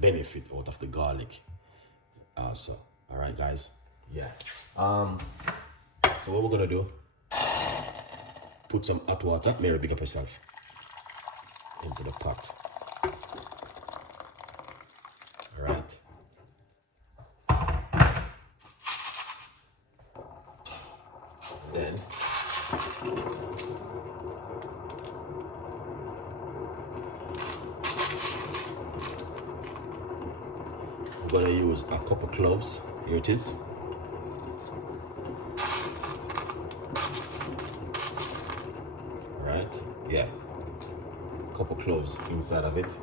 benefit out of the garlic also. All right, guys. Yeah. So what we're gonna do? Put some hot water. Mary, big up yourself. Into the pot. All right. Then I'm gonna use a couple cloves. Here it is. Right? Yeah. Couple cloves inside of it.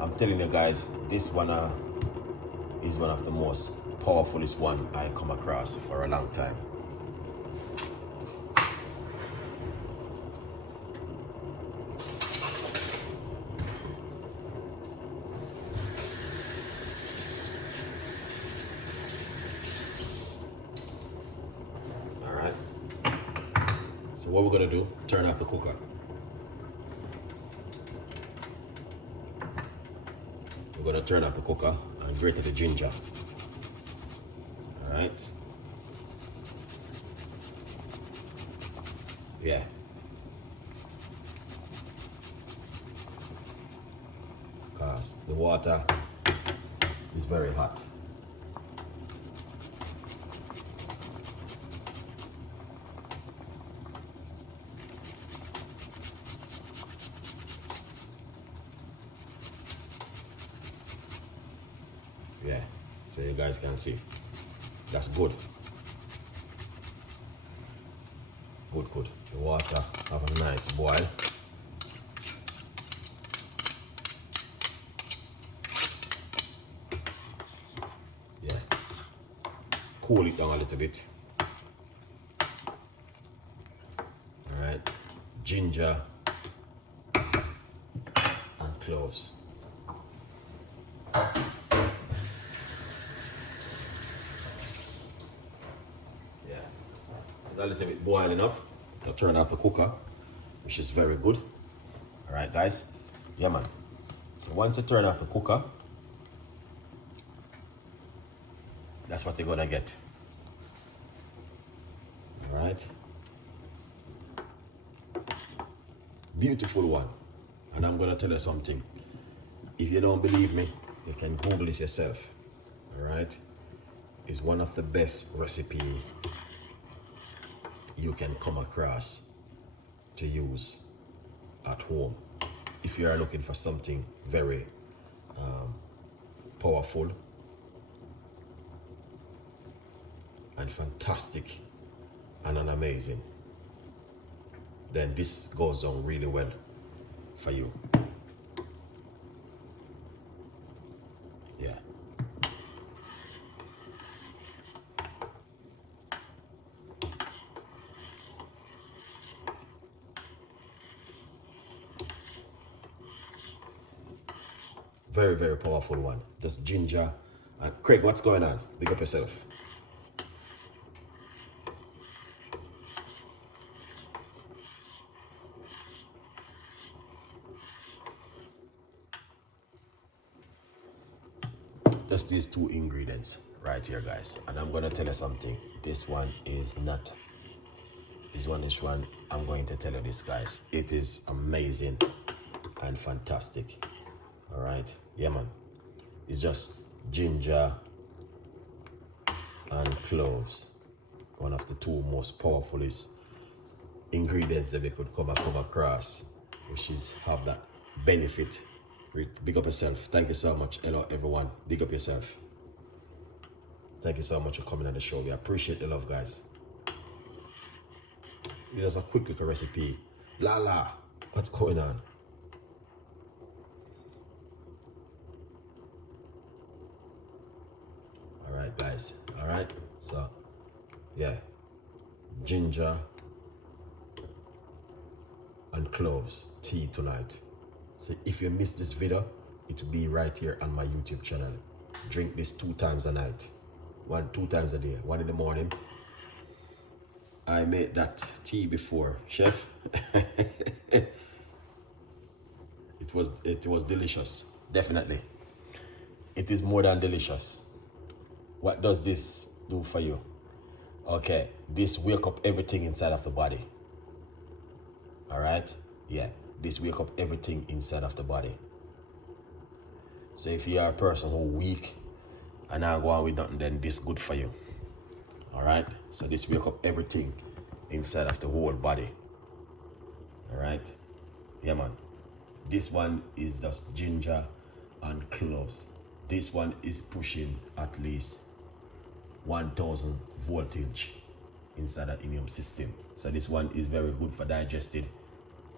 I'm telling you guys, this one is one of the most powerfulest one I come across for a long time. All right. So what we're gonna do? Turn off the cooker. We're gonna turn off the cooker and grate the ginger. All right. Yeah. Because the water is very hot. Yeah, so you guys can see. That's good. Good. The water have a nice boil. Yeah. Cool it down a little bit. Alright. Ginger and cloves. A little bit boiling up. I'll turn off the cooker, which is very good. All right, guys. Yeah, man. So once you turn off the cooker, that's what you're gonna get. All right. Beautiful one. And I'm gonna tell you something. If you don't believe me, you can Google this yourself. All right. It's one of the best recipes you can come across to use at home if you are looking for something very powerful and fantastic and an amazing. Then this goes on really well for you. Yeah. Very, very powerful one. Just ginger. And Craig, what's going on? Big up yourself. Just these two ingredients right here, guys. And I'm gonna tell you something. This one is not. This one is one. I'm going to tell you this, guys. It is amazing and fantastic. All right, yeah, man. It's just ginger and cloves. One of the two most powerfulest ingredients that we could come across, which is have that benefit. Big up yourself. Thank you so much. Hello, everyone. Big up yourself. Thank you so much for coming on the show. We appreciate the love, guys. Here's a quick little recipe. Lala, what's going on? All right, guys. All right. So, yeah, ginger and cloves tea tonight. So if you missed this video, it will be right here on my YouTube channel. Drink this 2 times a night. 2 times a day. 1 in the morning. I made that tea before, chef. it was delicious. Definitely. It is more than delicious. What does this do for you? Okay, this wake up everything inside of the body. All right? Yeah, this wake up everything inside of the body. So if you are a person who weak and not go on with nothing, then this good for you. All right? So this wake up everything inside of the whole body. All right? Yeah, man. This one is just ginger and cloves. This one is pushing at least 1000 voltage inside the immune system. So this one is very good for digesting.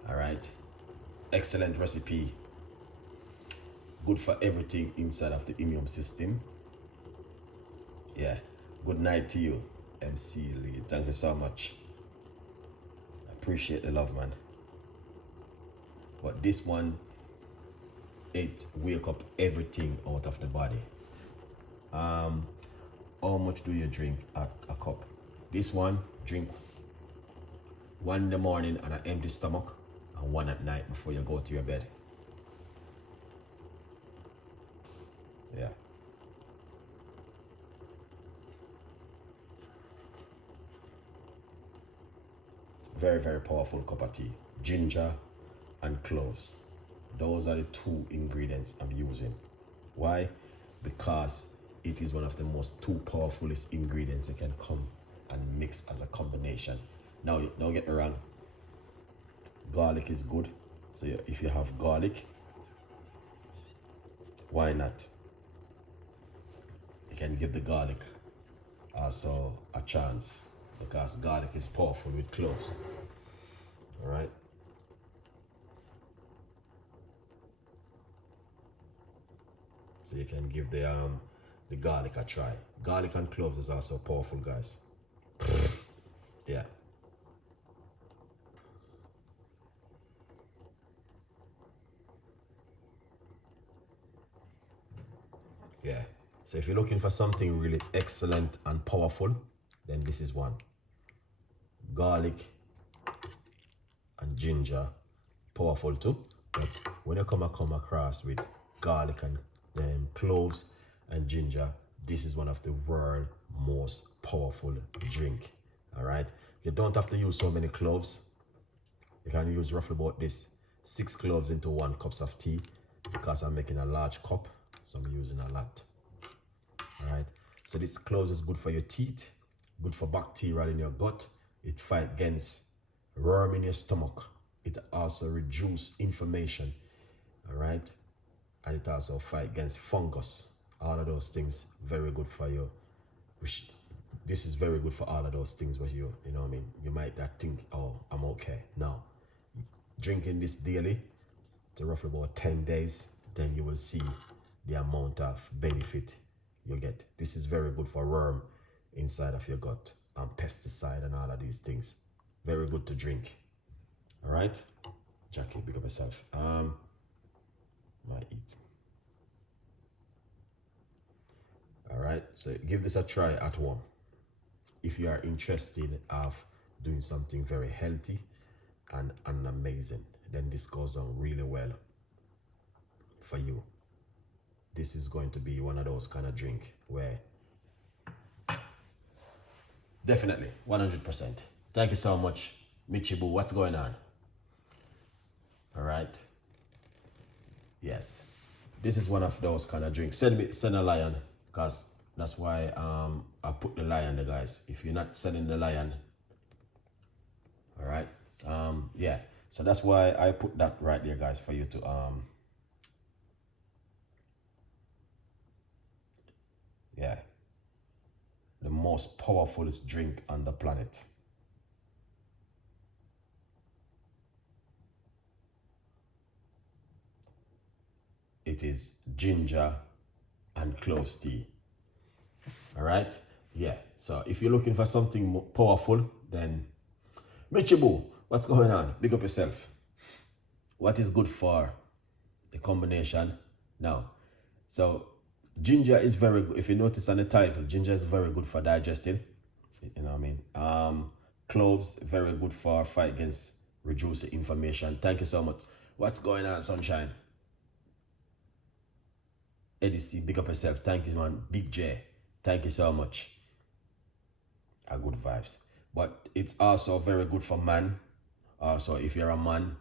All right? Excellent recipe. Good for everything inside of the immune system. Yeah. Good night to you, MC Lee. Thank you so much. I appreciate the love, man. But this one, it wake up everything out of the body. How much do you drink at a cup? This one, drink one in the morning on an empty stomach and one at night before you go to your bed. Yeah. Very, very powerful cup of tea. Ginger and cloves. Those are the two ingredients I'm using. Why? Because it is one of the two powerfulest ingredients that can come and mix as a combination. Now, don't get me wrong. Garlic is good. So if you have garlic, why not? You can give the garlic also a chance, because garlic is powerful with cloves. All right. So you can give the garlic a try. Garlic and cloves is also powerful, guys. Yeah. Yeah. So if you're looking for something really excellent and powerful, then this is one. Garlic and ginger, powerful too. But when you come across with garlic and cloves and ginger, this is one of the world's most powerful drink. All right. You don't have to use so many cloves. You can use roughly about this 6 cloves into 1 cup of tea, because I'm making a large cup, so I'm using a lot. All right. So this cloves is good for your teeth, good for bacteria in your gut. It fights against worm in your stomach. It also reduces inflammation. All right. And it also fights against fungus. All of those things very good for you. This is very good for all of those things. But you know what I mean? You might not think, oh, I'm okay. No. Drinking this daily to roughly about 10 days, then you will see the amount of benefit you get. This is very good for worm inside of your gut and pesticide and all of these things. Very good to drink. All right, Jackie, pick up yourself. Might eat. All right, so give this a try at home. If you are interested of doing something very healthy and amazing, then this goes on really well for you. This is going to be one of those kind of drink where definitely 100%. Thank you so much, Michibu. What's going on? All right. Yes, this is one of those kind of drinks. Send a lion, because that's why I put the lion there, guys. If you're not sending the lion, all right. Yeah, so that's why I put that right there, guys, for you to yeah, the most powerfulest drink on the planet. It is ginger and cloves tea. All right. Yeah. So if you're looking for something more powerful, then Michibu, what's going on? Big up yourself. What is good for the combination now? So ginger is very good. If you notice on the title, ginger is very good for digesting. You know what I mean? Cloves, very good for fight against reducing inflammation. Thank you so much. What's going on, Sunshine? Eddie C, big up yourself. Thank you, man. Big J, thank you so much. Good vibes. But it's also very good for man. Also, if you're a man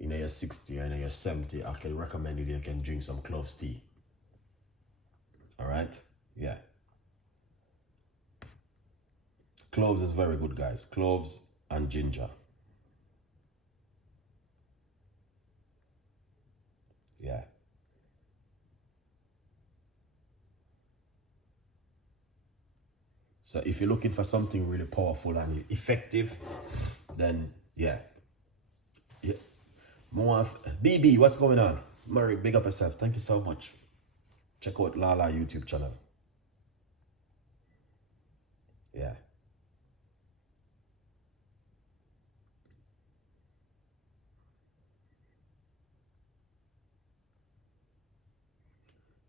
in your 60 or in your 70, I can recommend you can drink some cloves tea. All right? Yeah. Cloves is very good, guys. Cloves and ginger. Yeah. So if you're looking for something really powerful and effective, then yeah. More BB, what's going on? Murray, big up yourself. Thank you so much. Check out Lala YouTube channel. Yeah.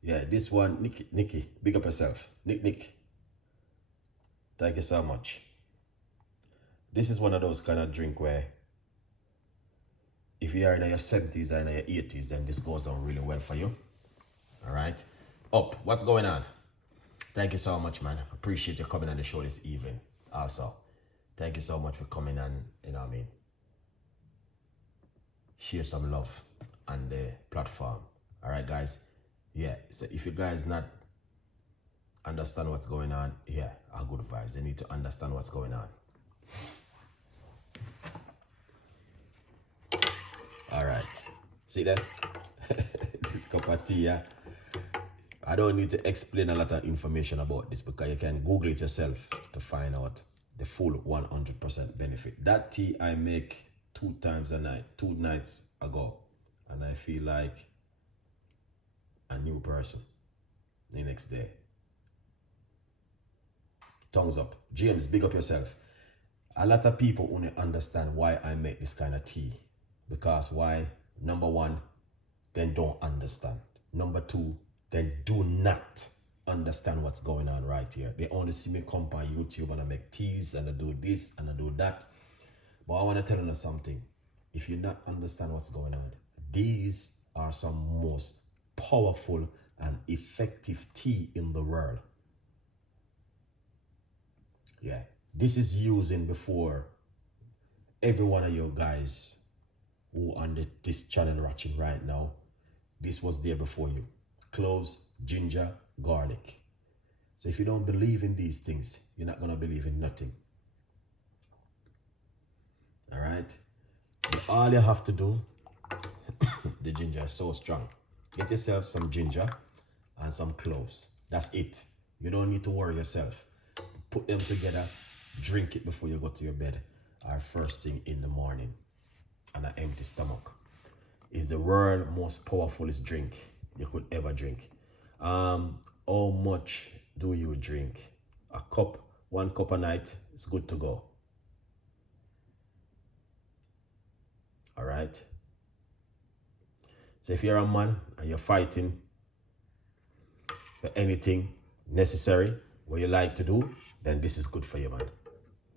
Yeah, this one, Nikki, big up yourself. Nick. Thank you so much. This is one of those kind of drink where if you are in your 70s or in your 80s, then this goes on really well for you. All right. Up, what's going on? Thank you so much, man. Appreciate you coming on the show this evening. Also, thank you so much for coming and, you know what I mean, share some love on the platform. All right, guys. Yeah, so if you guys not understand what's going on, yeah, good vibes. They need to understand what's going on. All right. See that? This cup of tea, yeah? I don't need to explain a lot of information about this because you can Google it yourself to find out the full 100% benefit. That tea I make 2 times a night, 2 nights ago, and I feel like a new person the next day. Thumbs up. James, big up yourself. A lot of people only understand why I make this kind of tea. Because why? Number 1, they don't understand. Number 2, they do not understand what's going on right here. They only see me come on YouTube and I make teas and I do this and I do that. But I want to tell you something. If you not understand what's going on, these are some most powerful and effective tea in the world. Yeah, this is using before every one of you guys who on this channel watching right now. This was there before you. Cloves, ginger, garlic. So if you don't believe in these things, you're not going to believe in nothing. All right? But all you have to do, the ginger is so strong. Get yourself some ginger and some cloves. That's it. You don't need to worry yourself. Put them together, drink it before you go to your bed or first thing in the morning on an empty stomach. It's the world's most powerfulest drink you could ever drink. How much do you drink? A cup, 1 cup a night, it's good to go. All right. So if you're a man and you're fighting for anything necessary, what you like to do, then this is good for you, man.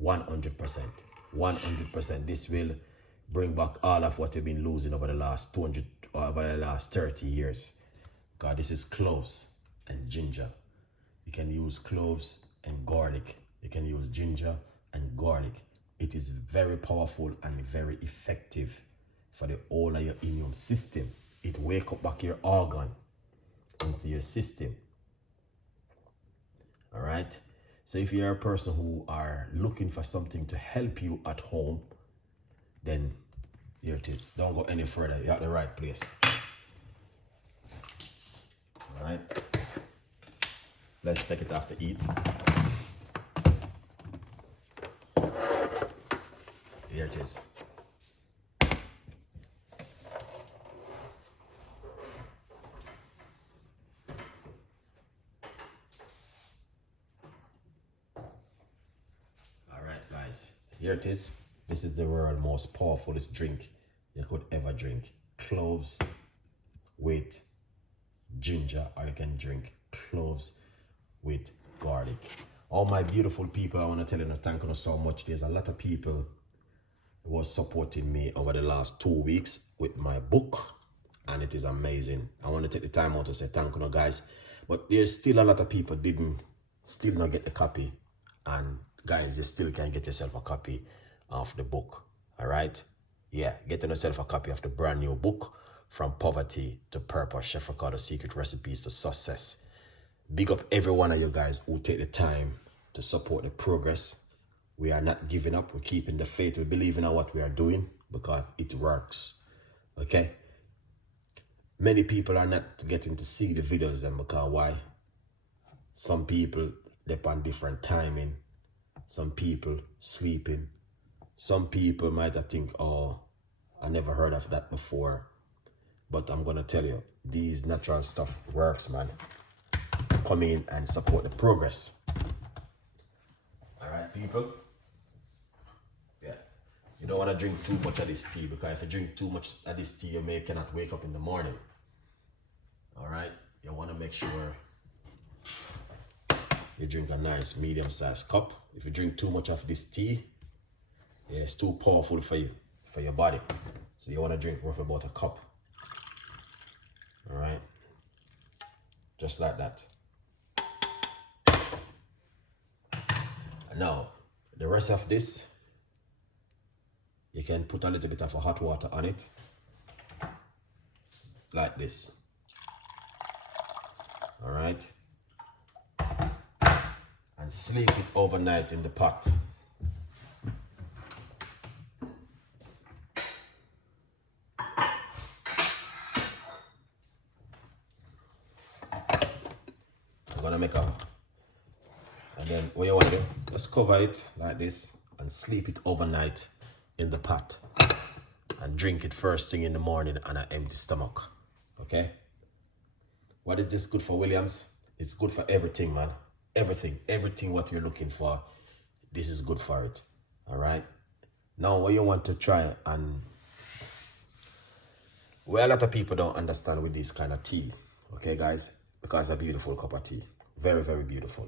100%. 100%. This will bring back all of what you've been losing over the last 200, over the last 30 years. God, this is cloves and ginger. You can use cloves and garlic. You can use ginger and garlic. It is very powerful and very effective for the whole of your immune system. It wakes up back your organ into your system. All right. So if you're a person who are looking for something to help you at home, then here it is. Don't go any further. You're at the right place. All right. Let's take it off to eat. Here it is. Here it is. This is the world's most powerfulest drink you could ever drink. Cloves with ginger, or you can drink cloves with garlic. All my beautiful people, I want to tell you thank you so much. There's a lot of people who was supporting me over the last 2 weeks with my book and it is amazing. I want to take the time out to say thank you, guys. But there's still a lot of people still not get the copy, and guys, you still can get yourself a copy of the book. All right, yeah, getting yourself a copy of the brand new book, From Poverty to Purpose, Chef Ricardo Secret Recipes to Success. Big up every one of you guys who take the time to support the progress. We are not giving up. We're keeping the faith. We believe in what we are doing because it works. Okay? Many people are not getting to see the videos then because why? Some people, they're on different timing. Some people sleeping. Some people might think, oh, I never heard of that before. But I'm going to tell you, these natural stuff works, man. Come in and support the progress. All right, people? Yeah. You don't want to drink too much of this tea, because if you drink too much of this tea, you cannot wake up in the morning. All right? You want to make sure you drink a nice medium-sized cup. If you drink too much of this tea, yeah, it's too powerful for you, for your body. So you want to drink roughly about a cup. All right? Just like that. Now, the rest of this, you can put a little bit of hot water on it, like this. All right, and sleep it overnight in the pot. I'm gonna make a. And then what you want to do, just cover it like this and sleep it overnight in the pot. And drink it first thing in the morning on an empty stomach. Okay? What is this good for, Williams? It's good for everything, man. Everything what you're looking for, this is good for it. All right? Now what you want to try, and well, a lot of people don't understand with this kind of tea. Okay, guys? Because it's a beautiful cup of tea. Very, very beautiful.